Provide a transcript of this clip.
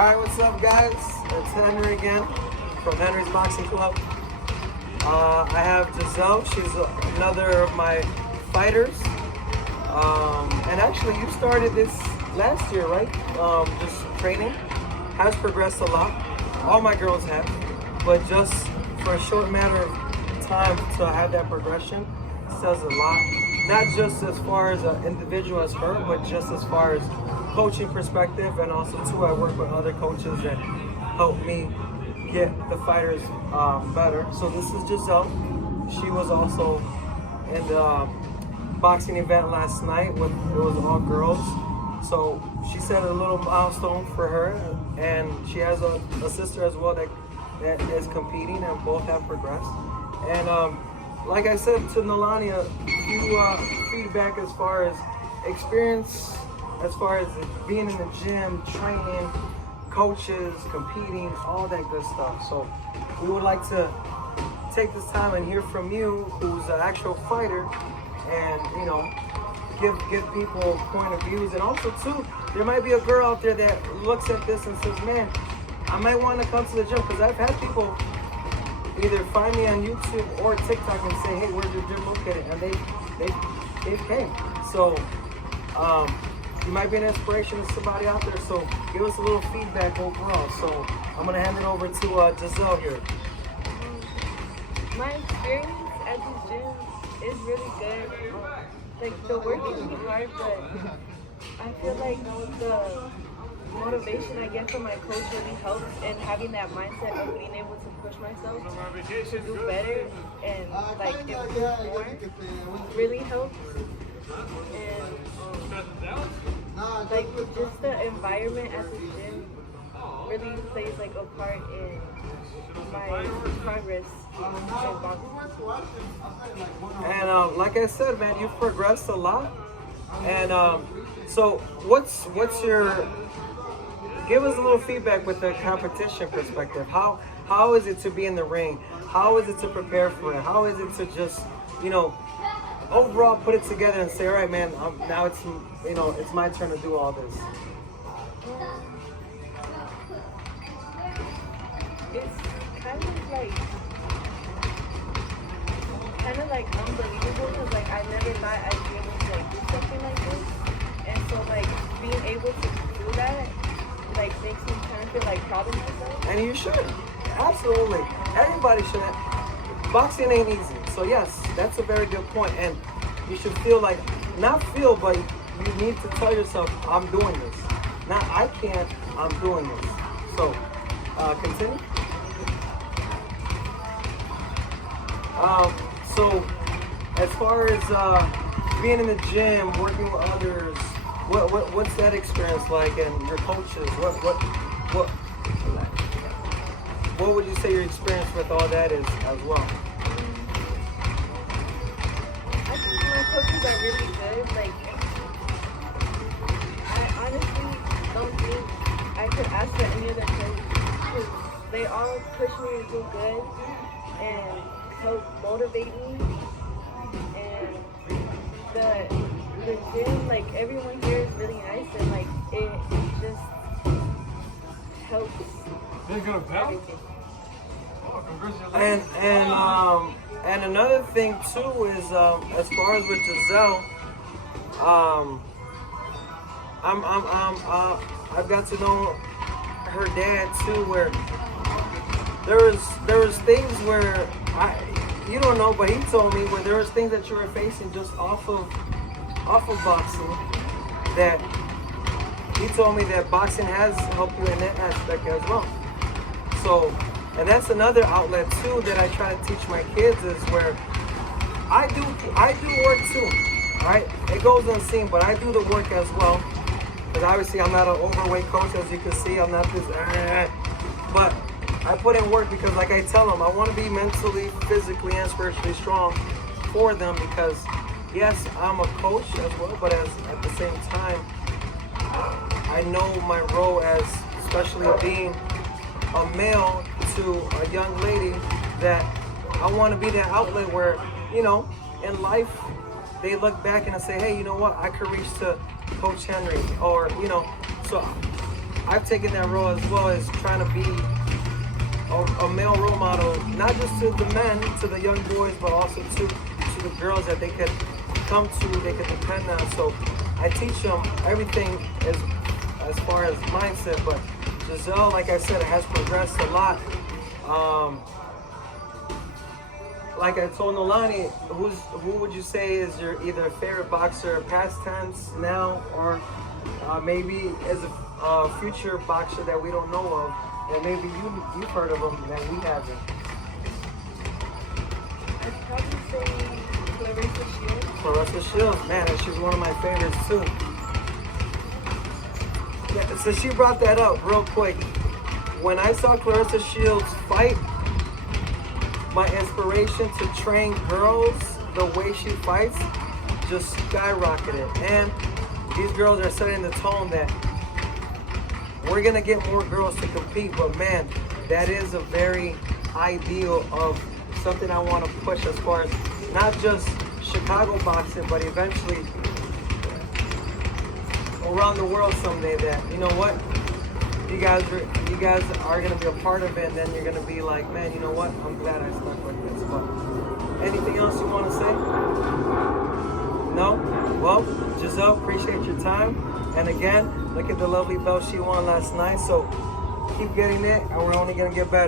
Alright, what's up guys? It's Henry again from Henry's Boxing Club. I have Gizelle, she's another of my fighters. And actually you started this last year, right? Just training. Has progressed a lot. All my girls have. But just for a short matter of time to have that progression says a lot. Not just as far as an individual as her, but just as far as coaching perspective, and also too I work with other coaches that help me get the fighters better. So this is Gizelle. She was also in the boxing event last night with it was all girls. So she set a little milestone for her, and she has a sister as well that is competing, and both have progressed. And like I said to Nalania, feedback as far as experience, as far as being in the gym, training, coaches, competing, all that good stuff. So we would like to take this time and hear from you, who's an actual fighter, and give people point of views. And also too, there might be a girl out there that looks at this and says, man, I might want to come to the gym, because I've had people either find me on YouTube or TikTok and say, hey, where's your gym located? And they came. So you might be an inspiration to somebody out there. So give us a little feedback overall. So I'm gonna hand it over to Gizelle here. My experience at the gym is really good. Like the work can be hard, but I feel like the motivation I get from my coach really helps, and having that mindset of being able to push myself to do better and like improve more really helps. And like just the environment at the gym really plays like a part in my progress in boxing. And like I said, man, you've progressed a lot. And so what's your, give us a little feedback with the competition perspective. How is it to be in the ring? How is it to prepare for it? How is it to just, overall put it together and say, all right, man, now it's my turn to do all this? It's kind of like unbelievable, because like I never thought I'd be able to like do something like this, and so like being able to do that like makes me kind of feel like proud of myself. And you should, absolutely. Everybody should. Boxing ain't easy. So yes, that's a very good point. And you should feel like, not feel, but you need to tell yourself, I'm doing this. Not I can't, I'm doing this. So, continue. So, as far as being in the gym, working with others, what's that experience like? And your coaches, what would you say your experience with all that is as well? I think my coaches are really good. Like, I honestly don't think I could ask for any other coach, because they all push me to do good and help motivate me. And the gym, like everyone here is really nice, and like it just helps everything. And another thing too is as far as with Gizelle, I've got to know her dad too, where there was things where you don't know, but he told me where there was things that you were facing just off of boxing, that he told me that boxing has helped you in that aspect as well. So, and that's another outlet too that I try to teach my kids, is where I do work too, right? It goes unseen, but I do the work as well. Because obviously I'm not an overweight coach, as you can see. I'm not this, but I put in work, because like I tell them, I want to be mentally, physically, and spiritually strong for them, because yes, I'm a coach as well, but at the same time, I know my role as, especially being a male to a young lady, that I want to be that outlet where, in life, they look back and say, hey, you know what, I could reach to Coach Henry, or, so I've taken that role as well as trying to be a male role model, not just to the men, to the young boys, but also to the girls that they could come to, they could depend on. So I teach them everything as far as mindset. But Gizelle, like I said, has progressed a lot. Like I told Nolani, who would you say is your either favorite boxer, past tense, now, or maybe as a future boxer that we don't know of, and maybe you've heard of them that we haven't? I'd probably say Clarissa Shields. Clarissa Shields, man, and she's one of my favorites too. Yeah, so she brought that up real quick. When I saw Clarissa Shields fight, my inspiration to train girls the way she fights just skyrocketed. And these girls are setting the tone that we're gonna get more girls to compete, but man, that is a very ideal of something I want to push as far as not just Chicago boxing, but eventually around the world someday. That, you know what, you guys are gonna be a part of it, and then you're gonna be like, man, you know what, I'm glad I stuck with this. But anything else you want to say? No? Well, Gizelle, appreciate your time. And again, look at the lovely belt she won last night. So keep getting it, and we're only gonna get better.